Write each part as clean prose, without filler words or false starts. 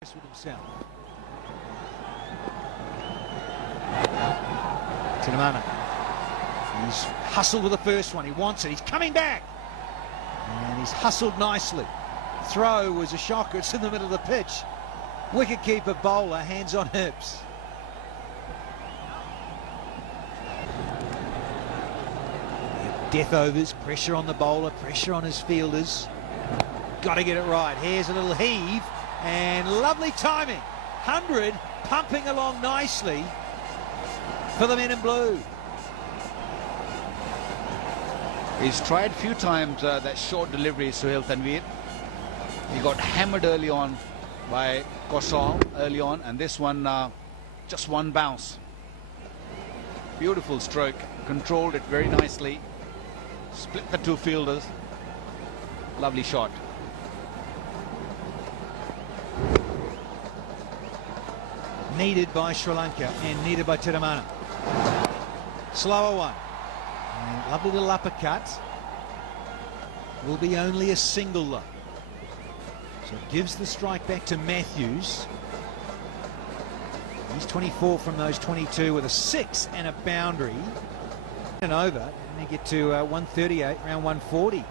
with himself. Tinamana. He's hustled with the first one. He wants it. He's coming back. And he's hustled nicely. Throw was a shocker. It's in the middle of the pitch. Wicketkeeper bowler, hands on hips. Death overs, pressure on the bowler, pressure on his fielders. Got to get it right. Here's a little heave and lovely timing. 100 pumping along nicely for the men in blue. He's tried a few times that short delivery, Suhail Tanveer. He got hammered early on by Kosal early on, and this one just one bounce. Beautiful stroke, controlled it very nicely, split the two fielders. Lovely shot. Needed by Sri Lanka and needed by Tinamana. Slower one. And lovely little uppercut. Will be only a single though. So it gives the strike back to Matthews. He's 24 from those 22 with a 6 and a boundary. And over. And they get to 138, round 140.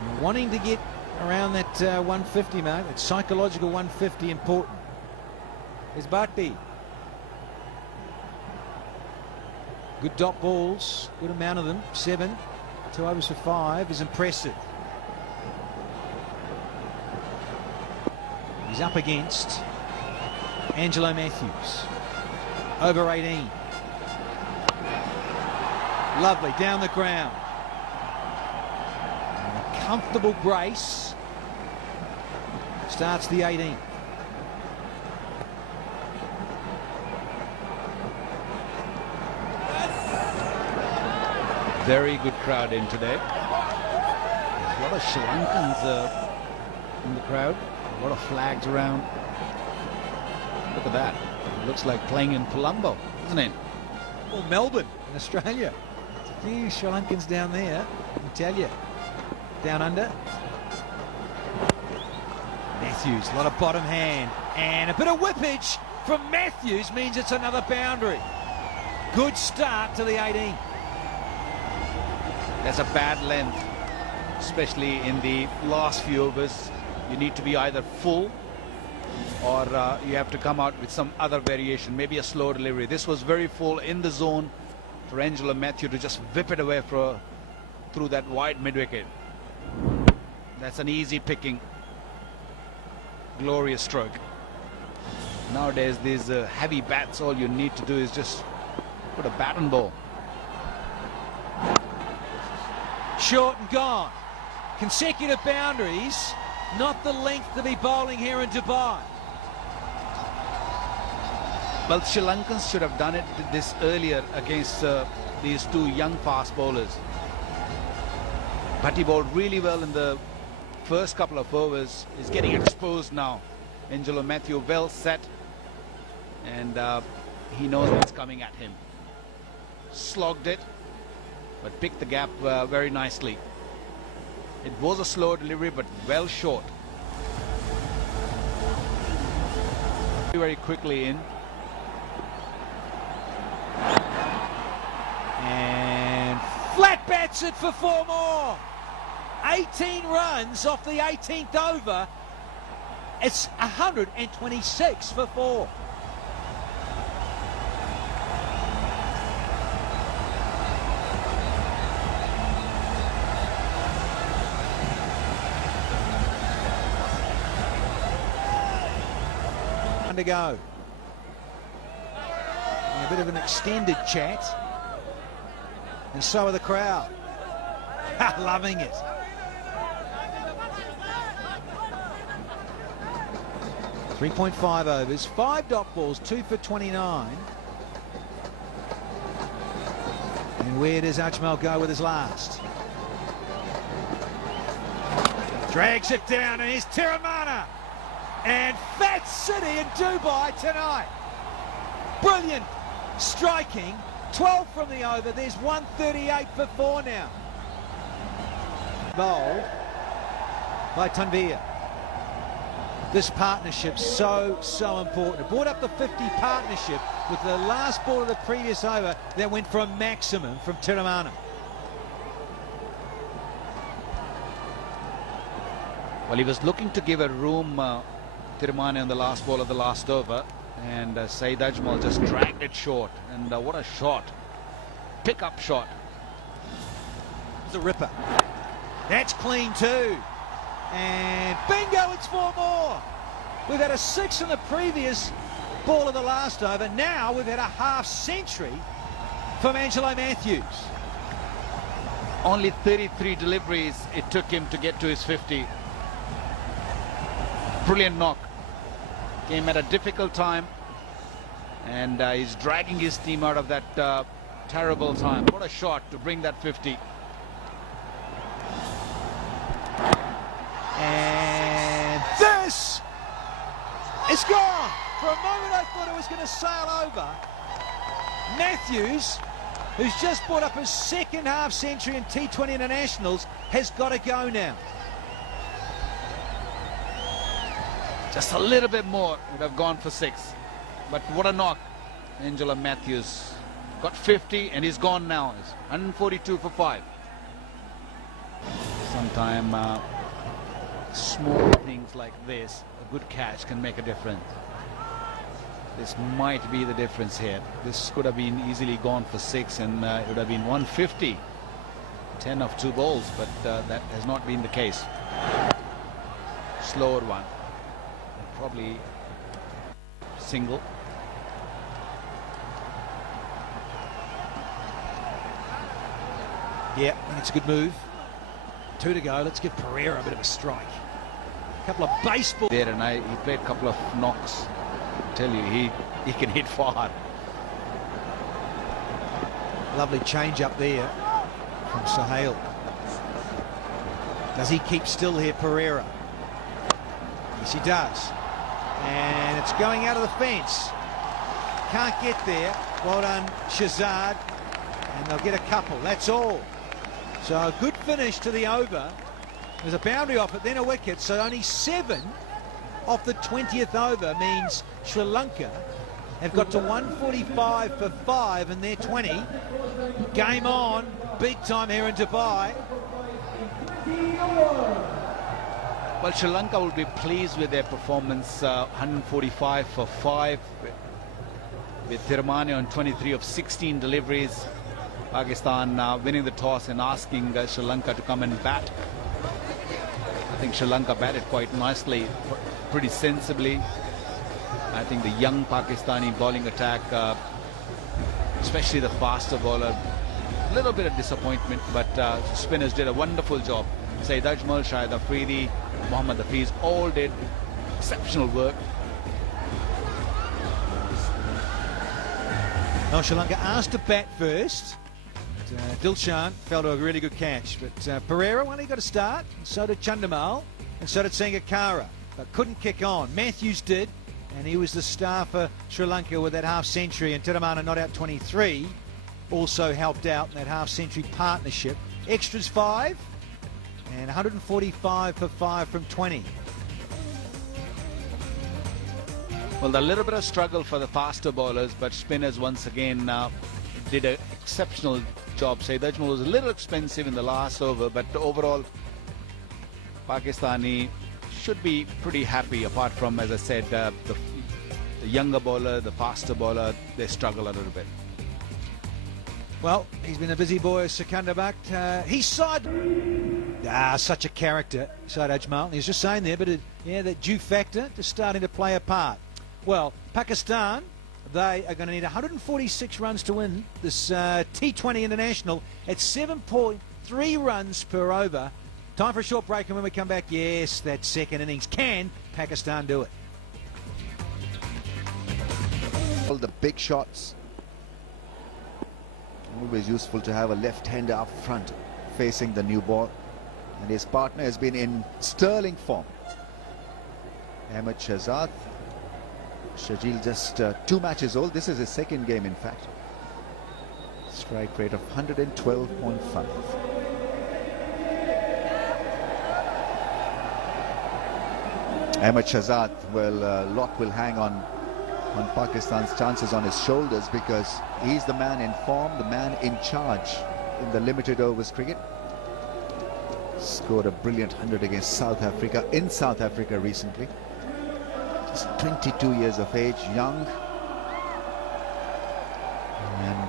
And wanting to get around that 150 mark, that psychological 150 important. Is Bhatti. Good dot balls, good amount of them. 7, 2 overs for 5 is impressive. He's up against Angelo Matthews. Over 18. Lovely, down the ground. And a comfortable brace. Starts the 18th. Very good crowd in today. There's a lot of Sri Lankans in the crowd. A lot of flags around. Look at that. It looks like playing in Colombo, isn't it? Or Melbourne in Australia. There's a few Sri Lankans down there, I can tell you. Down under. Matthews, a lot of bottom hand. And a bit of whippage from Matthews means it's another boundary. Good start to the 18th. That's a bad length, especially in the last few overs. You need to be either full or you have to come out with some other variation, maybe a slow delivery. This was very full in the zone for Angelo Matthew to just whip it away through that wide mid-wicket. That's an easy picking. Glorious stroke. Nowadays, these heavy bats, all you need to do is just put a bat and ball. Short and gone. Consecutive boundaries, not the length to be bowling here in Dubai. Well, Sri Lankans should have done this earlier against these two young fast bowlers. But he bowled really well in the first couple of overs. He's getting exposed now. Angelo Matthew well set, and he knows what's coming at him. Slogged it, but picked the gap very nicely. It was a slow delivery, but well short. Very quickly in. And flat bats it for 4 more. 18 runs off the 18th over. It's 126 for 4. To go. And a bit of an extended chat, and so are the crowd. Loving it. .5 overs, 5 dot balls, 2 for 29. And where does Ajmal go with his last? Drags it down, and here's Tinamana. And Fat City in Dubai tonight. Brilliant striking. 12 from the over. There's 138 for 4 now. Bowled by Tanveer. this partnership so important. It brought up the 50 partnership with the last ball of the previous over that went for a maximum from Tiramana. Well, he was looking to give a room, Tiramana, on the last ball of the last over, and Saeed Ajmal just dragged it short. And what a shot. Pick-up shot. It's a ripper. That's clean too. And bingo, it's 4 more. We've had a 6 on the previous ball of the last over. Now we've had a half century from Angelo Matthews. Only 33 deliveries it took him to get to his 50. Brilliant knock. Came at a difficult time. And he's dragging his team out of that terrible time. What a shot to bring that 50. And this is gone. For a moment I thought it was going to sail over. Matthews, who's just brought up his second half century in T20 internationals, has got to go now. Just a little bit more would have gone for 6. But what a knock. Angelo Matthews got 50 and he's gone now. It's 142 for 5. Sometime small things like this, a good catch, can make a difference. This might be the difference here. This could have been easily gone for 6 and it would have been 150. 10 of 2 balls, but that has not been the case. Slower one. Probably single. Yeah, I think it's a good move. 2 to go. Let's give Pereira a bit of a strike. A couple of baseball There, and he played a couple of knocks. I tell you, he can hit far. Lovely change up there from Sahel. Does he keep still here, Pereira? Yes, he does. And it's going out of the fence. Can't get there. Well done, Shazad. And they'll get a couple. That's all. So a good finish to the over. There's a boundary off it, then a wicket. So only 7 off the 20th over means Sri Lanka have got to 145 for 5 in their 20. Game on. Big time here in Dubai. Well, Sri Lanka will be pleased with their performance. 145 for 5 with Tiramana on 23 of 16 deliveries. Pakistan winning the toss and asking Sri Lanka to come and bat. I think Sri Lanka batted quite nicely, pretty sensibly. I think the young Pakistani bowling attack, especially the faster bowler, a little bit of disappointment, but spinners did a wonderful job. Saeed Ajmal, Shahid Afridi, Mohammad Hafiz all did exceptional work. Now Sri Lanka asked to bat first. Dilshan fell to a really good catch, but Pereira, well, he got a start, and so did Chandimal, and so did Sangakkara, but couldn't kick on. Matthews did, and he was the star for Sri Lanka with that half century, and Tiramana not out 23 also helped out in that half century partnership. Extras 5 and 145 for 5 from 20. Well, a little bit of struggle for the faster bowlers, but spinners once again did an exceptional job. Saeed Ajmal was a little expensive in the last over, but overall Pakistani should be pretty happy, apart from, as I said, the younger bowler, the faster bowler, they struggle a little bit. Well, he's been a busy boy, Sikandar Bakht. He's such a character, Saeed Ajmal. He was just saying there, but yeah, that due factor just starting to play a part. Well, Pakistan, they are going to need 146 runs to win this T20 international at 7.3 runs per over. Time for a short break, and when we come back, yes, that second innings. Can Pakistan do it? All the big shots. Always useful to have a left-hander up front facing the new ball. And his partner has been in sterling form. Ahmed Shahzad. Shajil just 2 matches old. This is his second game, in fact. Strike rate of 112.5. Ahmed Shahzad, well, a lot will hang on Pakistan's chances on his shoulders, because he's the man in form, the man in charge in the limited overs cricket. Scored a brilliant 100 against South Africa, in South Africa recently. Just 22 years of age, young. And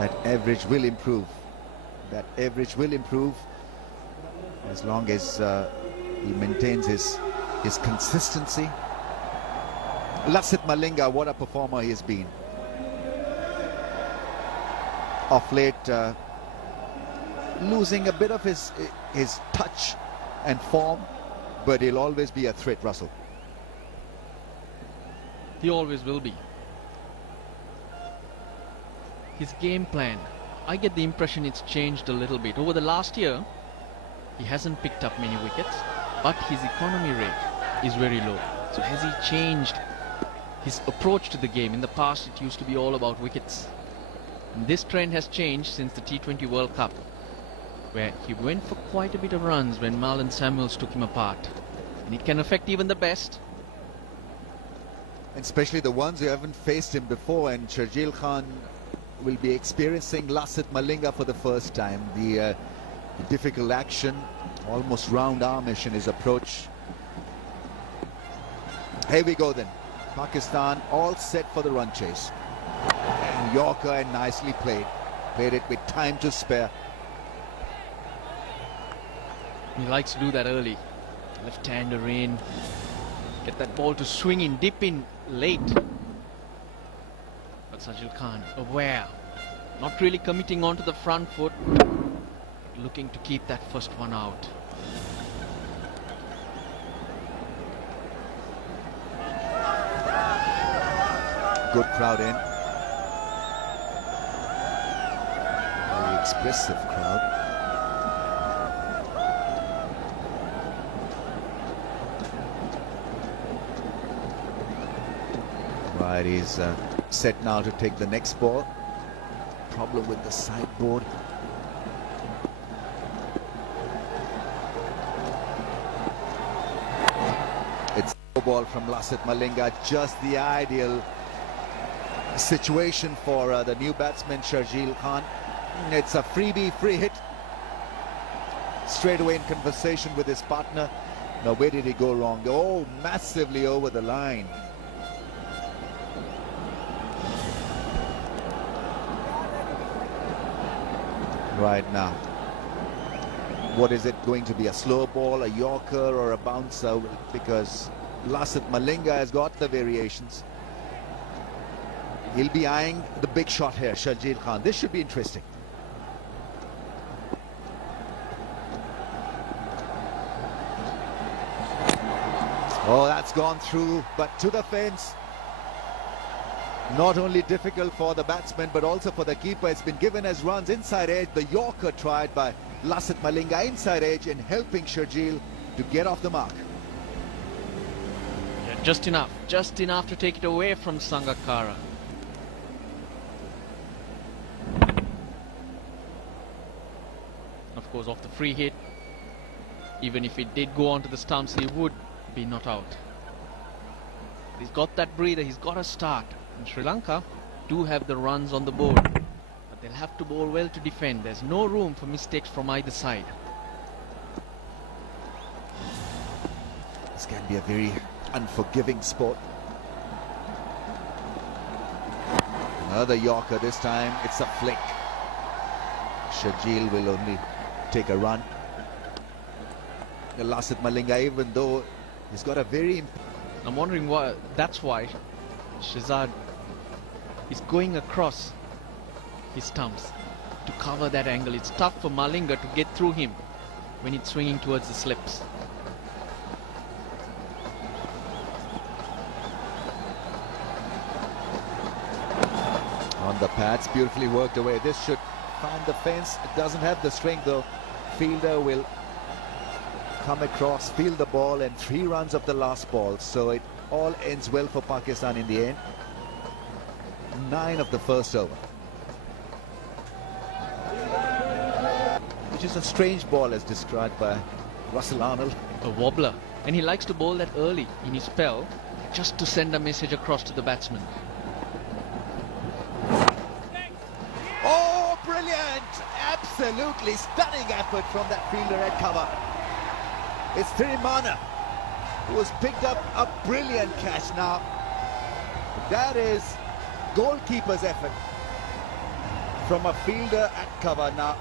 that average will improve. That average will improve as long as he maintains his consistency. Lasith Malinga, what a performer he has been. Of late, losing a bit of his touch and form, but he'll always be a threat, Russell. He always will be. His game plan, I get the impression it's changed a little bit. Over the last year, he hasn't picked up many wickets, but his economy rate is very low. So has he changed his approach to the game? In the past, it used to be all about wickets. And this trend has changed since the T20 World Cup, where he went for quite a bit of runs when Marlon Samuels took him apart. And it can affect even the best. And especially the ones who haven't faced him before, and Sharjeel Khan will be experiencing Lasith Malinga for the first time. The difficult action, almost round armish in his approach. Here we go then. Pakistan all set for the run chase. And Yorker, and nicely played. Played it with time to spare. He likes to do that early. Left-hander in. Get that ball to swing in, dip in late. But Sharjeel Khan aware. Not really committing onto the front foot. Looking to keep that first one out. Good crowd in. Very expressive crowd. Right, he's set now to take the next ball. Problem with the sideboard. It's a ball from Lasith Malinga, just the ideal situation for the new batsman Sharjeel Khan. It's a freebie, free hit. Straight away in conversation with his partner. Now where did he go wrong? Oh, massively over the line. Right now, what is it going to be? A slow ball, a Yorker, or a bouncer? Because Lasith Malinga has got the variations. He'll be eyeing the big shot here, Sharjeel Khan. This should be interesting. Oh, that's gone through, but to the fence. Not only difficult for the batsman, but also for the keeper. It's been given as runs inside edge. The Yorker tried by Lasith Malinga inside edge and helping Sharjeel to get off the mark. Yeah, just enough to take it away from Sangakkara. Of course, off the free hit, even if it did go onto the stumps, he would be not out. He's got that breather, he's got a start. And Sri Lanka do have the runs on the board, but they'll have to bowl well to defend. There's no room for mistakes from either side. This can be a very unforgiving sport. Another Yorker this time. It's a flick. Sharjeel will only take a run. Lasith Malinga, even though he's got a very... I'm wondering why. That's why Shahzad is going across his stumps to cover that angle. It's tough for Malinga to get through him when it's swinging towards the slips. On the pads, beautifully worked away. This should find the fence. It doesn't have the strength though. Fielder will come across, field the ball, and 3 runs of the last ball. So it all ends well for Pakistan in the end. 9 of the first over. Which is a strange ball as described by Russell Arnold. A wobbler. And he likes to bowl that early in his spell, just to send a message across to the batsman. Oh, brilliant! Absolutely stunning effort from that fielder at cover. It's Thirimana who has picked up a brilliant catch now. That is goalkeeper's effort from a fielder at cover. Now,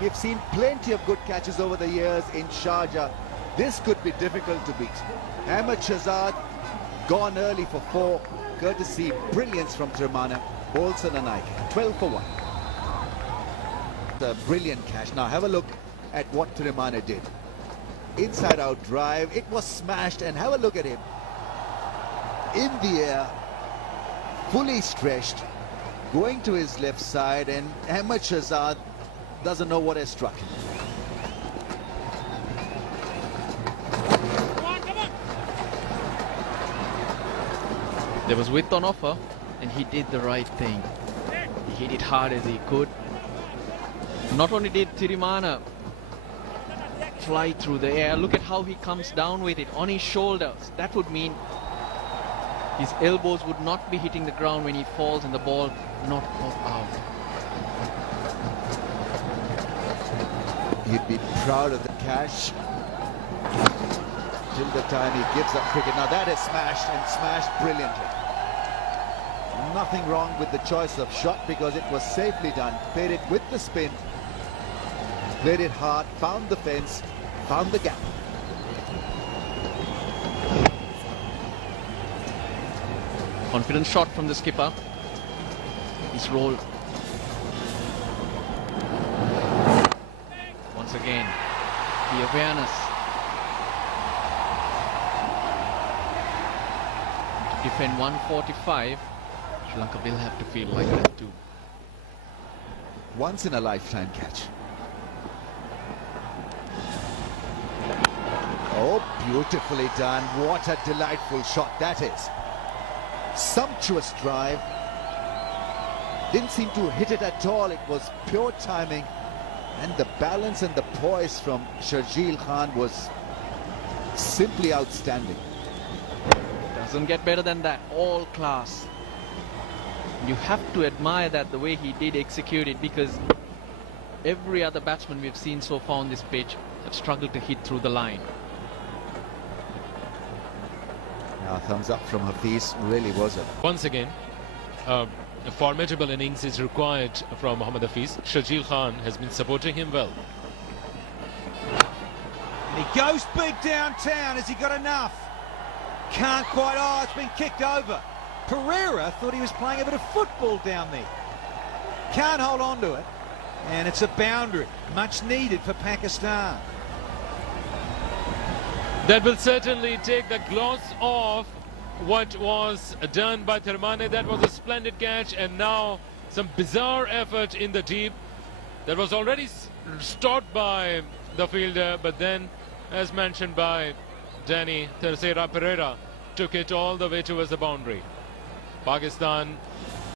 we've seen plenty of good catches over the years in Sharjah. This could be difficult to beat. Ahmed Shahzad gone early for 4, courtesy brilliance from Thirimana. Bowls and a night, 12 for 1. A brilliant catch. Now have a look at what Thirimana did. Inside out drive, it was smashed, and have a look at him. In the air, fully stretched, going to his left side, and Ahmed Shahzad doesn't know what has struck him. There was width on offer, and he did the right thing. He hit it hard as he could. Not only did Thirimana fly through the air, look at how he comes down with it on his shoulders. That would mean his elbows would not be hitting the ground when he falls and the ball not pop out. He'd be proud of the catch till the time he gives up cricket. Now that is smashed, and smashed brilliantly. Nothing wrong with the choice of shot, because it was safely done. Played it with the spin, played it hard, found the fence, found the gap. Confident shot from the skipper. He's rolled. Once again, the awareness to defend 145. Sri Lanka will have to feel like that too. Once in a lifetime catch. Oh, beautifully done. What a delightful shot that is. Sumptuous drive. Didn't seem to hit it at all. It was pure timing. And the balance and the poise from Sharjeel Khan was simply outstanding. Doesn't get better than that. All class. You have to admire that, the way he did execute it, because every other batsman we've seen so far on this pitch have struggled to hit through the line. Now, thumbs up from Hafiz. Really was it. Once again, a formidable innings is required from Mohammad Hafiz. Sharjeel Khan has been supporting him well. And he goes big downtown. Has he got enough? Can't quite. Oh, it's been kicked over. Pereira thought he was playing a bit of football down there. Can't hold on to it. And it's a boundary. Much needed for Pakistan. That will certainly take the gloss off what was done by Thirimana. That was a splendid catch, and now some bizarre effort in the deep. That was already stopped by the fielder, but then, as mentioned by Danny, Terceira Pereira took it all the way towards the boundary. Pakistan